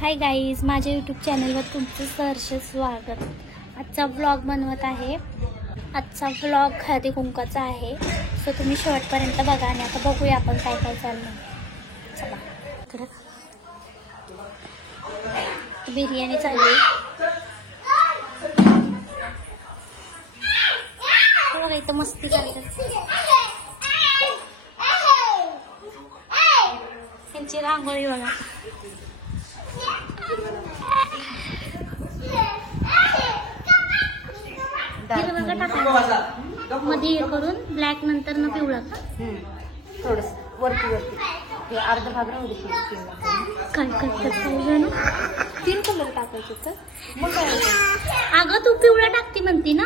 Hi guys, माझ्या YouTube चॅनलवर तुमचं सहर्ष स्वागत। आजचा व्लॉग बनवत आहे। आजचा व्लॉग हळदी कुंकाचा आहे, सो तुम्ही शेवटपर्यंत बघा आणि आता बघूया आपण काय काय चाललंय। चला, बिर्याणी चालली बघा, इथं मस्ती करतात। त्यांची रांगोळी बघा। मध्ये हे करून ब्लॅक नंतर न पिवळा थोडस वरती वरती हे अर्ध भाग राहू दे। काय करतात 3 कलर टाकायचे तर मग काय होतं? अगं तू पिवळा टाकती म्हणती ना।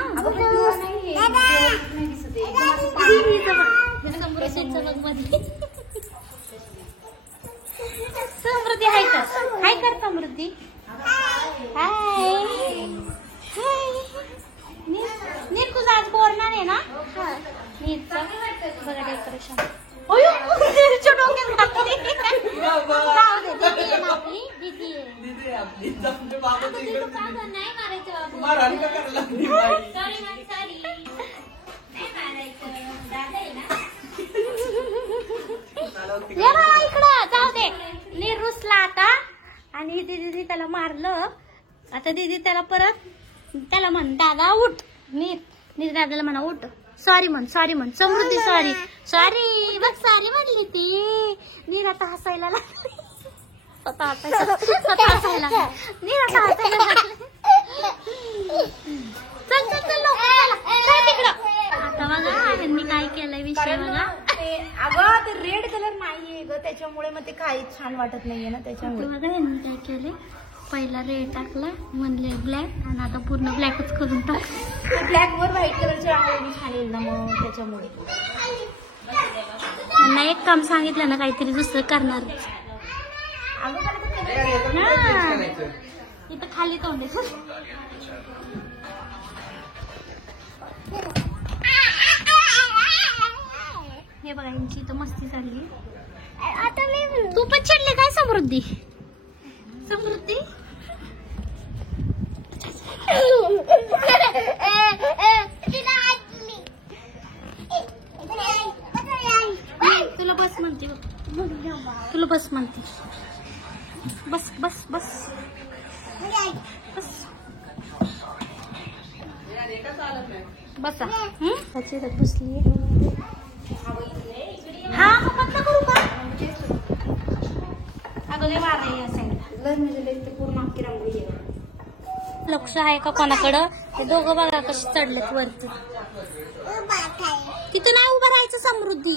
समृद्धी हाय कर समृद्धी। हाय नीर तुझा आज बोलणार आहे ना। नीरचं बघा डेकोरेशन। जाऊ दे, दीदी आहे ना आपली, दीदी आहे आपली। काय नाही मारायचं बाबू, सॉरी इकडं जाऊ दे। नीर रुसला आता आणि दीदी त्याला मारलं। आता दीदी त्याला परत त्याला म्हण दादा उठ। नीर दादाला म्हणा उठ, सॉरी म्हण समृद्धी सॉरी बघ, सॉरी म्हणली ती। नीर आता हसायला लागली, स्वतः हसायला नीर आता हसायला लागली। चल तिकडं। आता बघा यांनी काय केलंय विषय बघा। अगं ते रेड कलर नाहीये ग, त्याच्यामुळे मग ते काही छान वाटत नाहीये ना, त्याच्यामुळे बघा यांनी काय केलंय। पहिला रेड टाकला, म्हणले ब्लॅक, आणि आता पूर्ण ब्लॅकच करून टाक। ब्लॅक वर व्हाईट कलरची रांगोळी छान येईल ना, मग त्याच्यामुळे त्यांना एक काम सांगितलं ना, काहीतरी दुसरं करणार। इथं खाली तोंड हे बघा, यांची इथं मस्ती चालली। तू पण चिडले काय समृद्धी? तुला बस म्हणते, तुला बस म्हणते। बस बस बस बस बसा। त्याच्यात बसली। हा मग बंद करू का? अगं लय वार आहे असेल, म्हणजे पूर्ण अख्खी रांगोळी आहे। लक्ष आहे का कोणाकडं? ते दोघं बघा कशी चढलेत वरती। तिथं नाही उभं राहायचं समृद्धी,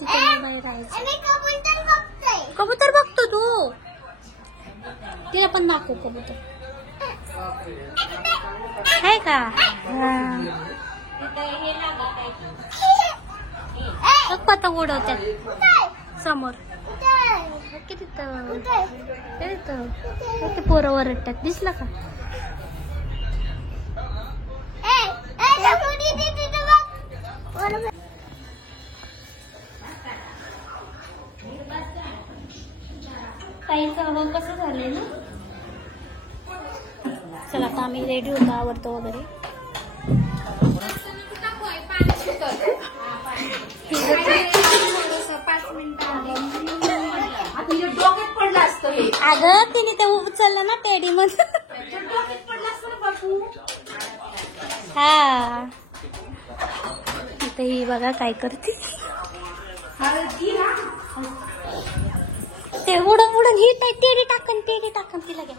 तिथं नाही उभं राहायचं। कबूतर बघतो तू, तिला पण दाखव कबूतर आहे का? पतंग उडवतात समोर, किती पोरं वरडतात, दिसलं का? ताईचं हवं कसं झालंय ना। चला आता आम्ही रेडी होतो, आवडतो वगैरे। अगं तिने ते उचललं ना टेडी मध्ये। हा इथे ही बघा काय करते, ते उडून ही टेडी टाकन तिला घ्या।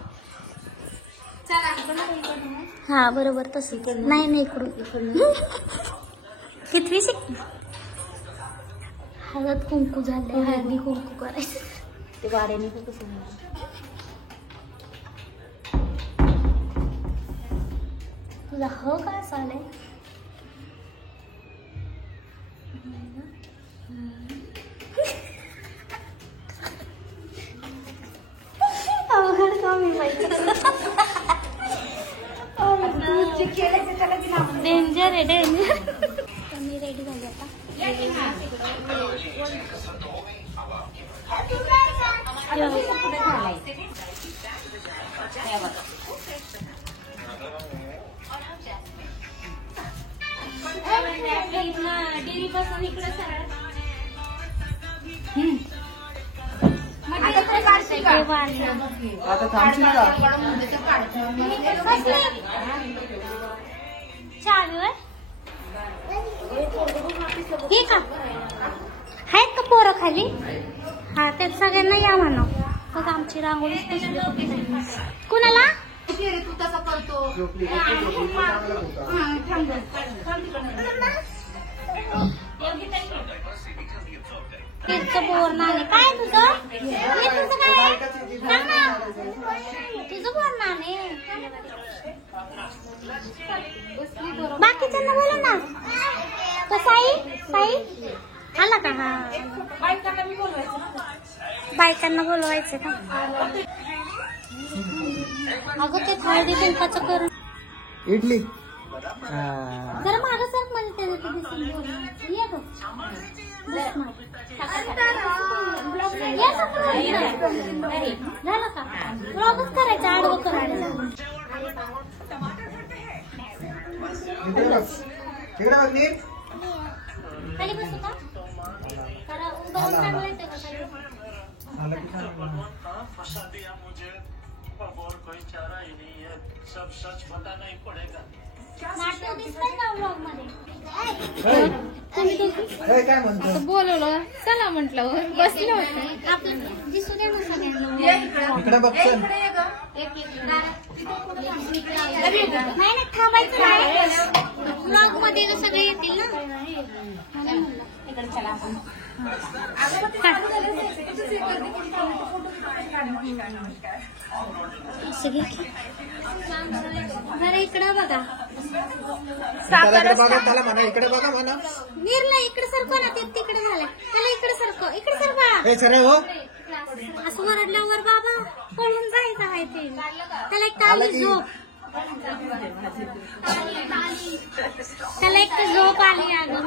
हा बरोबर तसं नाही इकडून कितवी शिकली? हळद कुंकू झाले, हळदी कुंकू करायचं ते वाऱ्याने कसं तुझा हो का चालेल? अवघड काम आहे बाई, डेंजर आहे डेंजर। मी रेडी झाली आता। डेअरी पासून इकडे सरळ आता थांबशील का? चालू आहे हे का आहेत का पोरं खाली हा त्यात सगळ्यांना या म्हणा बघ आमची रांगोळी कुणाला तू तसा करतो बोर आहे काय तुझं हे तुझं काय आहे? सांग ना. तुझं बोर आहे बाकीच्यांना बोला ना तो साई साई आला का हा बायकांना बोलवायचं का अगं ते हळदी कुंकाचं करून इडली जरा मागं सर म्हणजे ते दिसून बोलायचं ये गं झालं का ब्लॉगच करायचं आडवं करायचं खाली बसू का जरा उभं राहून चांगलं येतं का खाली नाटक दिसतंय का व्लॉग मध्ये काय म्हणतो बोलवलं चला म्हटलं बसलं होतं आपलं दिसू द्या ना सगळ्यांना इकडे बघ चल. नाही नाही थांबायचं नाही व्लॉग मध्ये सगळे येतील ना बरं इकडं बघा त्याला बघा त्याला म्हणा इकडे बघा म्हणा वीरला इकडे सरको ना ते तिकडे झालं त्याला इकडे सरको बाळा हे सर हो असं वरडल्यावर बाबा पळून जायचं आहे ते त्याला एक ताली झोप त्याला एक झोप आली अगं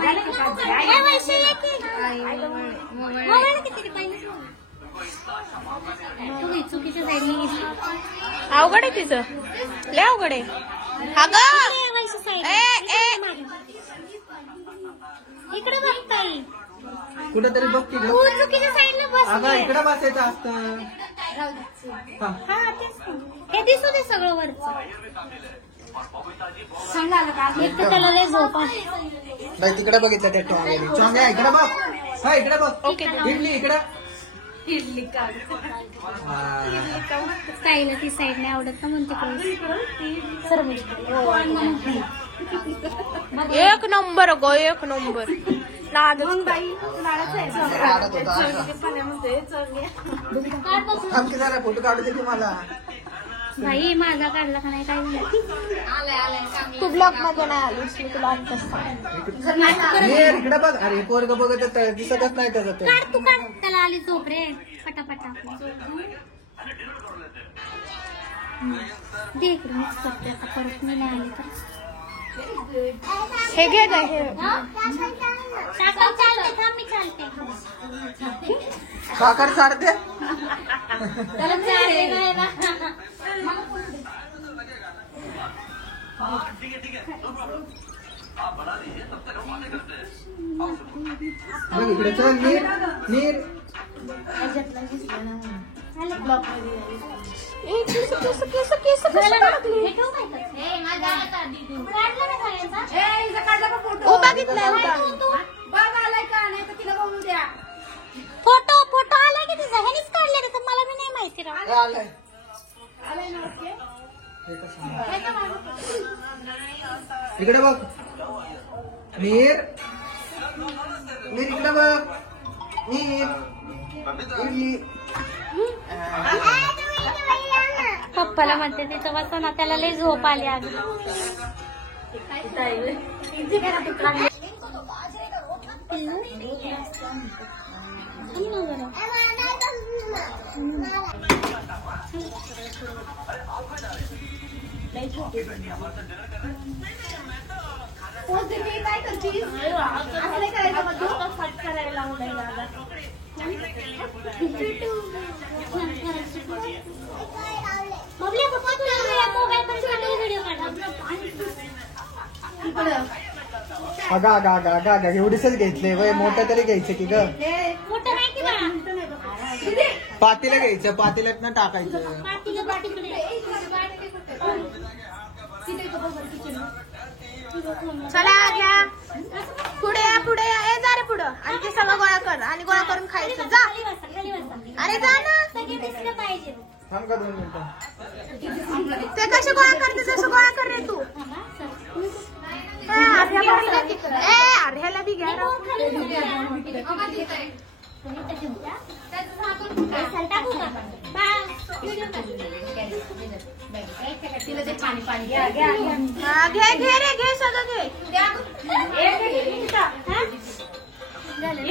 मोबाईल किती पाहिजे तुम्ही चुकीच्या साईडने घेतली अवघड आहे तिचं लय अवघड आहे इकडे बघताय कुठेतरी बघ की तू चुकीच्या साईडला अगं बस इकडे बसायचं असतं हा तेच हे दिसू दे सगळं वरचं एक तर त्याला लय झोप आहे. नाही तिकडे बघितलं त्या टोंग्याने चोंग्या इकडे बघ हा इकडे बघ इडली इकडे ताईला ती साईड नाही आवडत ना म्हणते सर्व एक नंबर गो एक नंबर आमचे जरा फोटो काढू दे की मला भाई माझा काढला का नाही काय तू ब्लॉग मध्ये नाही आलीस मी तुला इकडे बघ अरे पोरग बघत दिसतच नाही त्याचं ते काढ तू काढ त्याला आली झोप रे पटापटा दे इकडे मिक्स करते आता परत मी नाही आली तर हे घे काय हे साखर चालते थांब मी चालते साखर सारते त्याला चालते काय ना बघ इकडे चल नीर नीर फोटो फोटो आला की तिचा ह्यानीच काढले तर मला मी नाही माहिती राव आलंय इकडे बघ नीर नीर इकडे बघ नीर इडली पप्पाला म्हणते तिथं बसतो ना त्याला लय झोप आली अगं बबल्या पप्पा तुला मोबाईल पण व्हिडिओ काढ. अगा अगा अगा अगा अगा एवढीच घेतले वय मोठं तरी घ्यायचं की ग. मोठं नाही की बाळा. पातीला घ्यायचं पातीलात ना टाकायचं. चला घ्या पुढे या पुढे या. ए जा रे पुढं आणि ते सगळं गोळा कर आणि गोळा करून खायचं. जा अरे जा ना. पाहिजे. थांब का 2 मिनिटं. ते कसे गोळा करते तसं गोळा कर रे तू. अर्ह्याला बी घ्या. घे घे रे घे सगळं घे.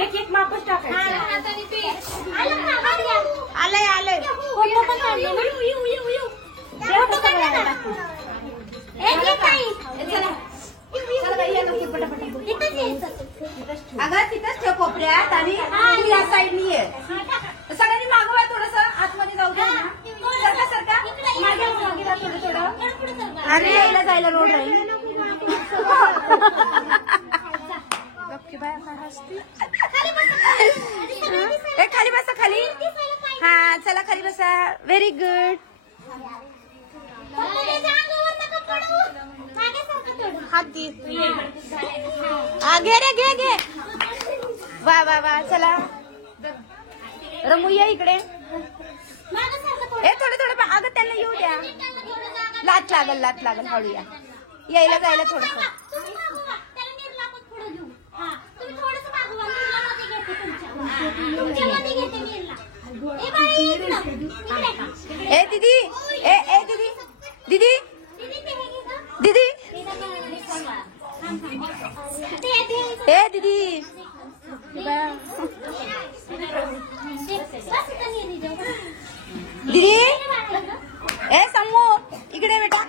एक एक मापच टाकायचं. आलंय आलंय. अगं तिथंच ठेव कोपऱ्यात आणि या साईडनी ये. सगळ्यांनी मागवा थोडस आतमध्ये जाऊ द्या. सरका सरका मागे थोडं थोडं. अरे यायला जायला रोड राहील. खाली बसा खाली. हा चला खाली बसा. Very good. हाती घे रे घे घे. वा वा वा. चला रमूया इकडे. ए थोडं थोडं अगं त्यांना येऊ द्या. लात लागल हळू या. यायला जायला थोडस. ए दीदी ए दीदी दीदी दीदी ए दीदी. दीदी ए समू इकडे बेटा.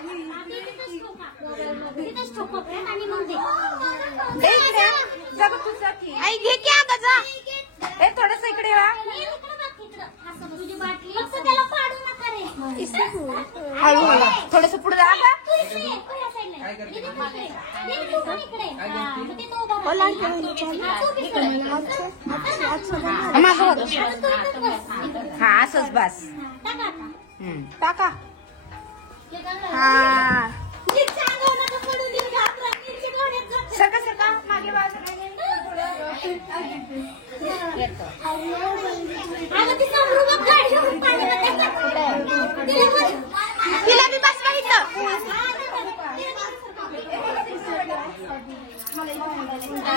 आई घे क्या गजा. ए थोडस इकडे वा. हळू हळू थोडस पुढे जा. हा असंच बस. टाका. हा सरका सरका मागे बाजू. तिला मी बसवा इथं.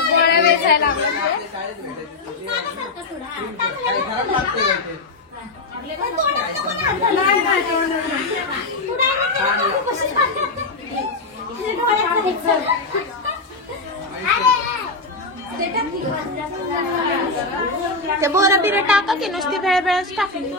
गोळ्या वेचायला ते बोरं बिरं टाका की नुसती भेळ भेळच टाकली.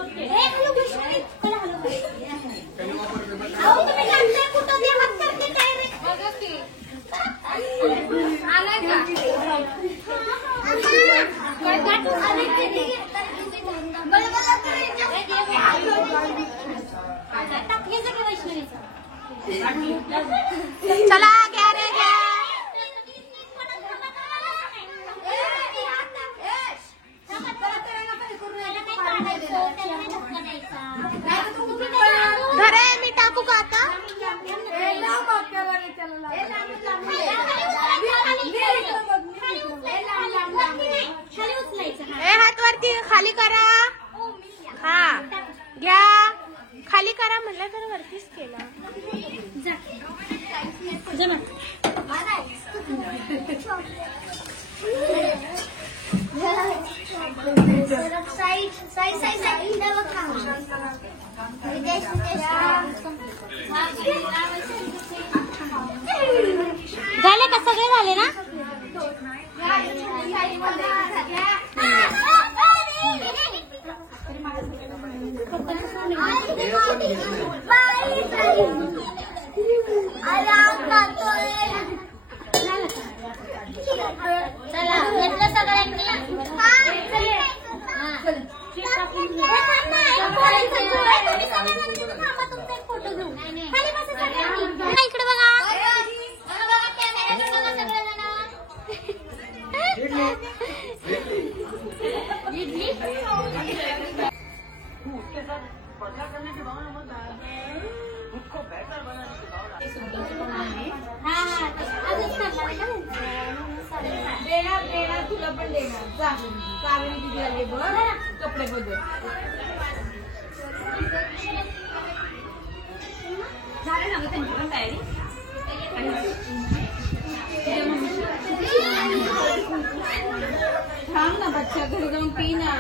चला घ्या रे घ्या. घरे मी टाकू का आता. हात वरती खाली करा. हा घ्या खाली करा म्हणलं तर वरतीच केला. झाले का सगळे झाले ना. चला घेतलं सगळ्यांनी. फोटो घेऊ इकडे बघा. इडली देणार तुला पण देणार. जा कावेरी दिदी आली बघ कपडे बदल. झालं ना त्यांची पण तयारी. थांब ना बच्चा घरी जाऊन पी ना.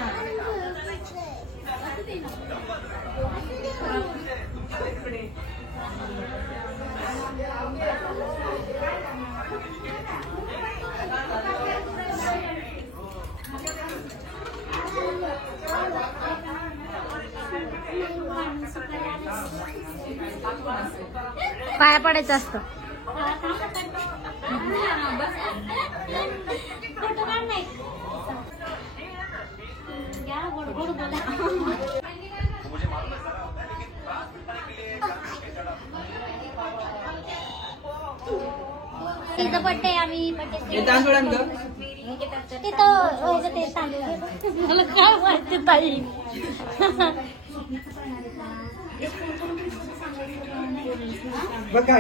पाया पडायचं असतं. फोटो काढ नाही. गोड गोड बोला. तिथं बड्डे आम्ही बड्डे तिथं ते तांदूळ मला काय वाटते ताई. बघा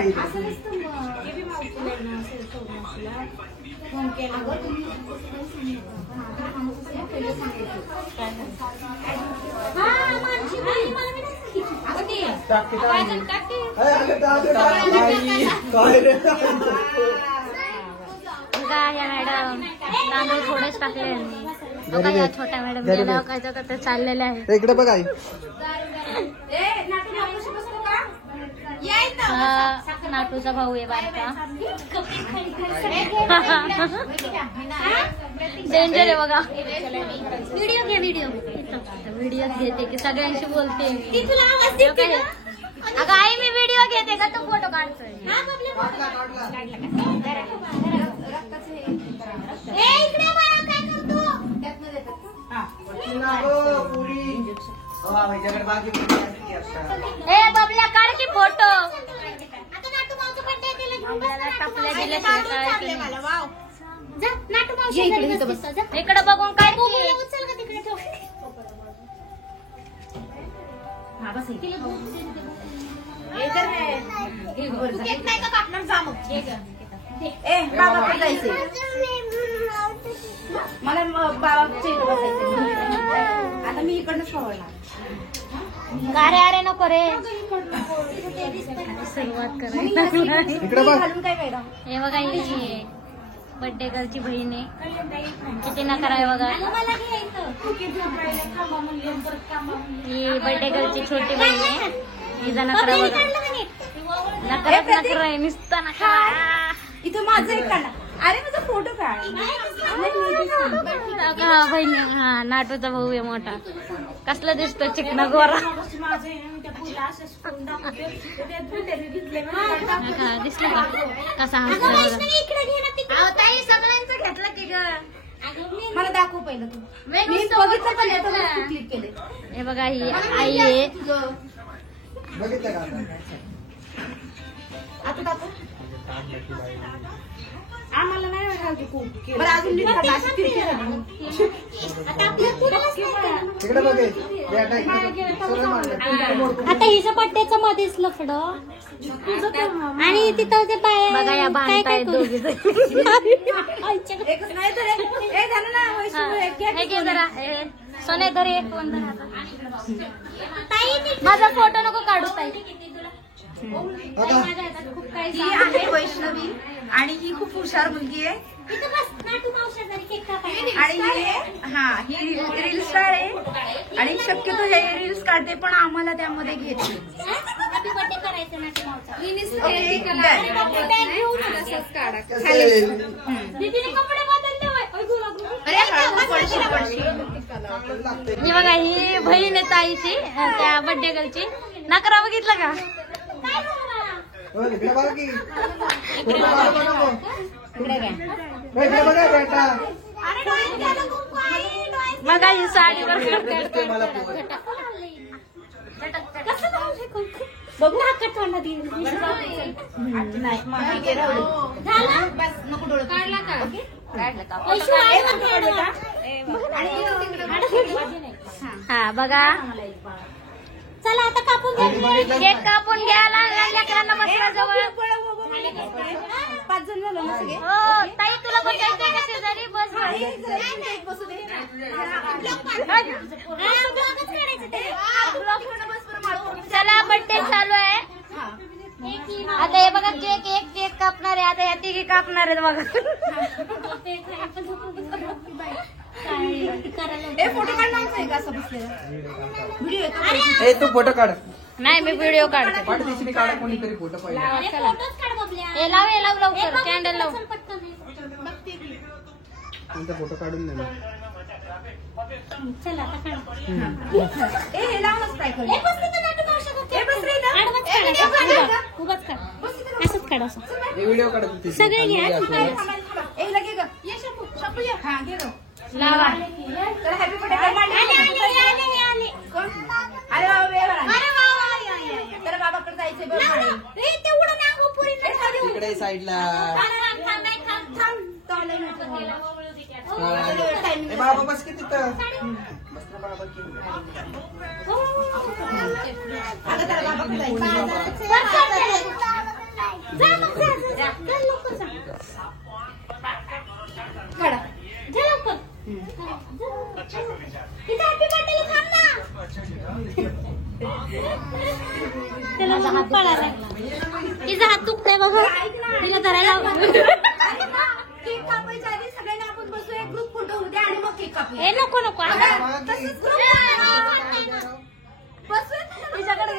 या मॅडम तांदूळ थोडेच टाकले. बघा या छोट्या मॅडम गेल्या काय ते चाललेले आहे. इकडे बघा. नाटूचा भाऊ आहे बारका. डेंजर आहे बघा. व्हिडिओ घे व्हिडिओ घेते की सगळ्यांशी बोलते. अगं आई मी व्हिडिओ घेते का तू फोटो काढतोय. ए बबल्या काढ की फोटो. इकडे बघून काय बाबा जायचे मला बाबाच्या इकडे बसायचं. आता मी इकडनंच पवडणार. अरे नको रे. सुरुवात करायची. इकडे बघ. काय मॅडम हे बघा ही बड्डे गर्लची बहीण आहे. किती नकार आहे बघा. ही बड्डे गर्लची छोटी बहीण आहे. हिचा नकरा बघा. नकरा आहे नुसता नकरा. इथं माझं एक काढा. अरे माझा फोटो काढ. बहिणी हा नाटूचा भाऊ आहे मोठा. कसला दिसतो चिकना गोरा. दिसलं का कसा हसतो. सगळ्यांचं घेतलं की मला दाखव पहिलं तू. मी बघितलं पण येतो क्लिक केले. हे बघा ही आई आहे. बघितलं का आता दाखव. आम्हाला नाही वाटत खूप. बरं अजून नीट काढा. अशी तिरकी झाली. इकडे बघ. आता हिचं बड्डेचं मध्येच लफड आणि तिथं ते बघा या काय काय एकच नाही तर हे झालं ना वैष्णव जरा सोने धर एक फोन धर. माझा फोटो नको काढू ताई. ही आहे वैष्णवी आणि ही खूप हुशार मुलगी आहे. आणि ही रील स्टार आहे आणि शक्यतो हे रील्स काढते पण आम्हाला त्यामध्ये घेते. ही बघा ही बहीण आहे ताईची त्या बड्डे गर्लची. नकरा बघितलं का. इकडे बघा की. इकडे बघा बेटा. बघा ही साडीवर दिसते मला पोर. बघू हा कठवणा दिली नाही मागे घे, राहू दे. झालं बस नको डोळे काढला का काढलं का पैसे आहे म्हणते ना. हा बघा चला आता कापून घ्या केक कापून घ्या लहान लेकरांना बसवा जवळ 5 जण झालो ना सगळे हो ताई तुला बसायचंय का शेजारी बस बसू दे चला बर्थडे चालू आहे आता हे बघा केक एक केक कापणार आहे आता या तिघी कापणार आहेत बघा फोटो काढणार आहे का असं बसलेला व्हिडिओ ए तू फोटो काढ. नाही मी व्हिडिओ काढते पाठ दिवशी काढा कोणीतरी फोटो पाहिजे. हे लाव लवकर कॅन्डल लाव कोणता फोटो काढून दे ना. चला आता काढ हे लावूनच ट्राय करू उगाच काढ असंच काढ असं हे व्हिडिओ काढत होती. सगळे घ्या. लगे ग ये शपू ये हा घे ग लावा तर हॅपी बर्थडे कोण अरे बाबा तर बाबाकडे जायचंय बरं तिकडे साईडला. ए बाबा बस की तिथं. बस ना बाबा की. आता त्याला बाबाकडे जायचं काढा त्याला हात पडायला तिचा हात दुखतोय बघा तिला धरायला केक कापायच्या आधी सगळ्यांना आपण बसू एक ग्रुप फोटो होऊ द्या आणि मग केक कापूया हे नको नको तसंच बसून तिच्याकडे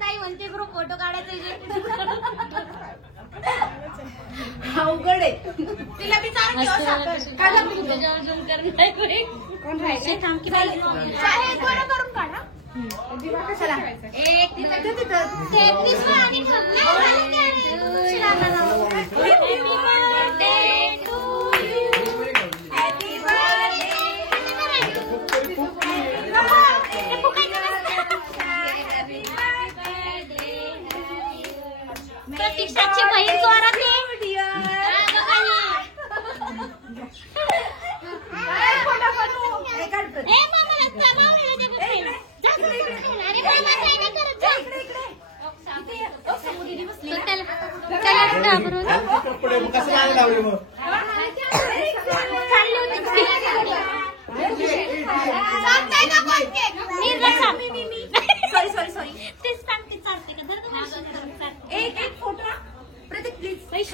ताई म्हणते ग्रुप फोटो काढायचे अवघड आहे तिला मी कोण राहायचे काम की करून काढा चला एक प्रतीक्षाची बहीण जोरात कसं नाही लावले मग. सॉरी तेच सांगते चालते का एक फोटो प्रतीक प्लीज इकडे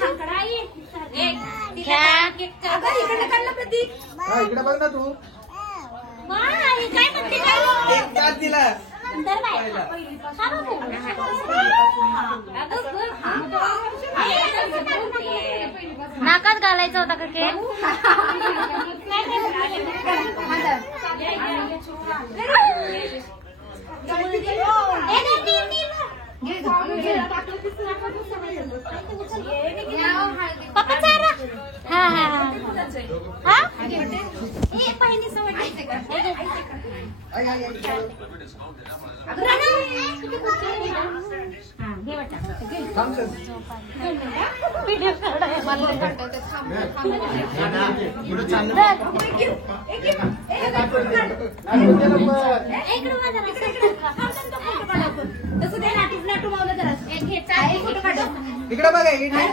काढला प्रतीक हा इकडे बघ ना तू. काय म्हणते काय एक तास दिला. नाकात घालायचा होता का केक पप्पा चारा हा हा हा पहिली सवय आई, आई, आई. थांब चल. पुढे चाललं. तसं ते नाटू मावलं जरा फोटो काढ इकडे बघा इकडे.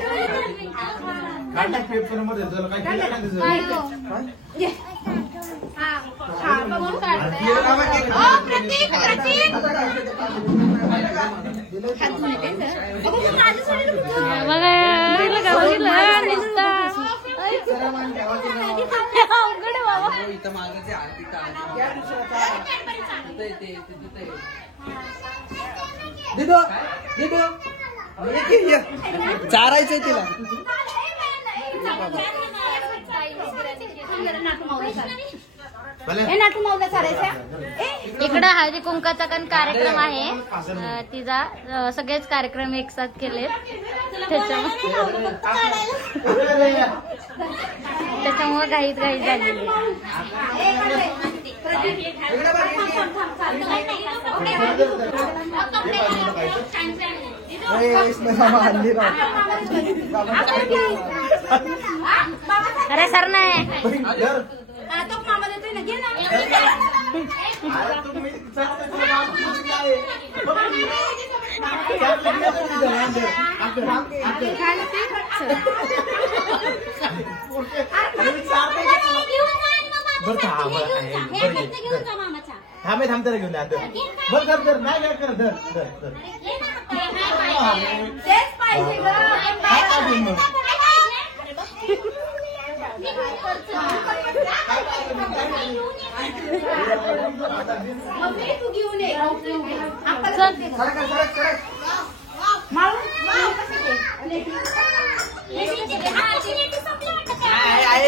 इथं मागं जे आरती दिदो दिदो चारायचंय तिला. नाटू मावलं ए नाटू माऊला चालायचं इकडं हळदी कुंकाचा पण कार्यक्रम आहे तिचा सगळेच कार्यक्रम एक साथ केले त्याच्यामुळे घाईत घाईत झालेली अरे सर नाही तो मामा देतोय ना घे ना थांबे थांबते घेऊन द्या बरं कर कर नाही काय कर धर धर धर तेच पाहिजे ग मम्मी तू घेऊन ये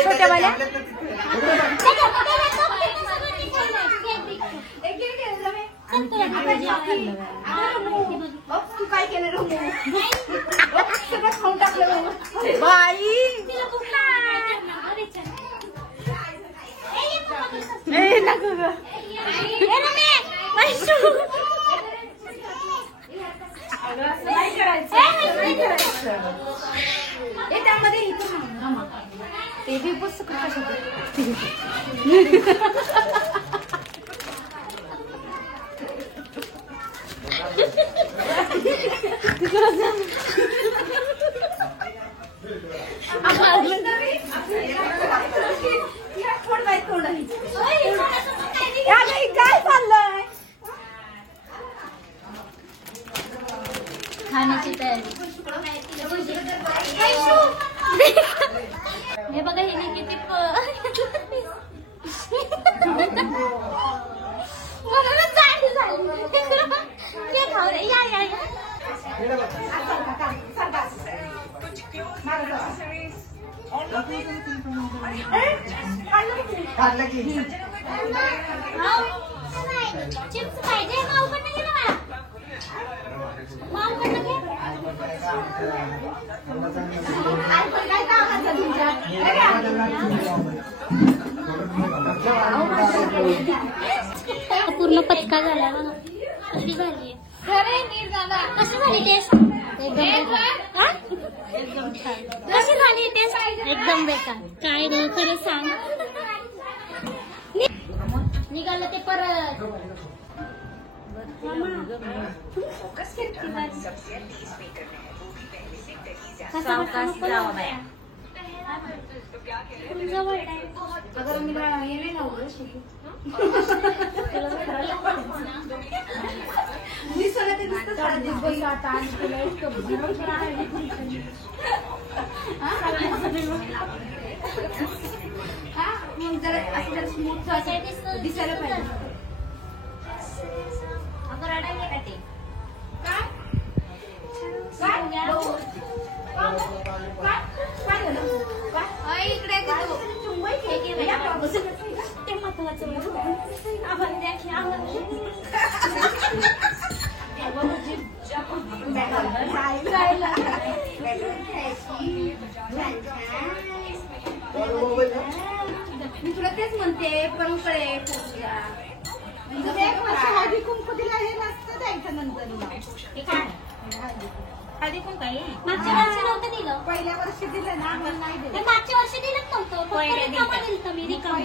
छोट्या वाल्या तू काय केलं सगळं खाऊन टाकलं बाई नको ग नाही करायचं त्यामध्ये ते बी बस काय चाललंय खाण्याची तयारी हे बघा हिने किती खाऊ रे या या चिप्स पाहिजे माऊ पण नाही ना माऊ पण नाही पूर्ण पचका झाला ना कशी झाली कशी झाली टेस्ट एकदम कशी झाली टेस्ट एकदम बेकार काय ग खरं सांग निघालं ते परत अगर मी येणे ना मी सगळं ते नुसतं मग जरा असं जरा स्मूथ दिसायला पाहिजे ते महत्वाचं आपण मी तुला तेच म्हणते परंपरे हळदी कुंकू दिला हे नसतं द्यायचं नंतर हळदी कुंकू मागच्या वर्षी नव्हतं दिलं पहिल्या वर्षी दिलं ना नाही दिलं मागच्या वर्षी दिलं नव्हतं मी रिकामी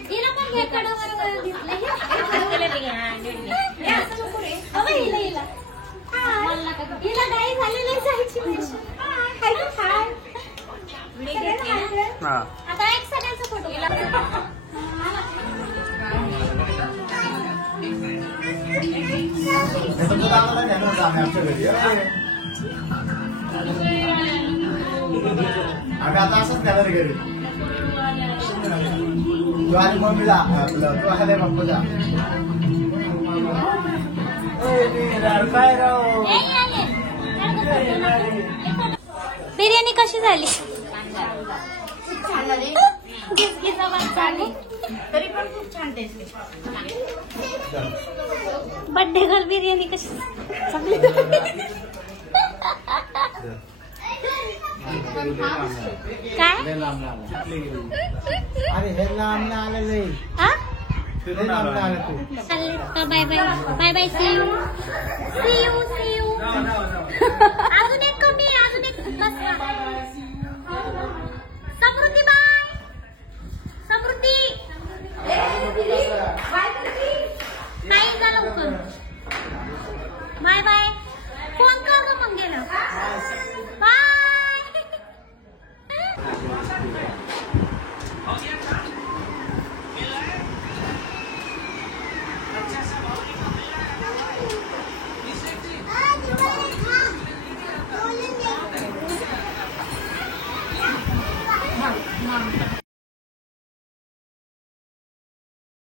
तिला पण हे कडावर दिसलं हिला गाई झालेली जायची आता एक सगळ्यांचा फोटो आम्ही आता असंच त्याला घरी तू आणि मम्मीला आपलं तू आले पप्पाचा काय राव बिर्याणी कशी झाली? खूप छान झाली. गिजगिजा वास झाली. तरी पण खूप छान टेस्ट. बर्थडे गर्ल बिर्याणी कशी चांगली काय? अरे हे लांब आलेलं हा? फिरून आलं तू चालले का? Bye bye bye bye. See you see you.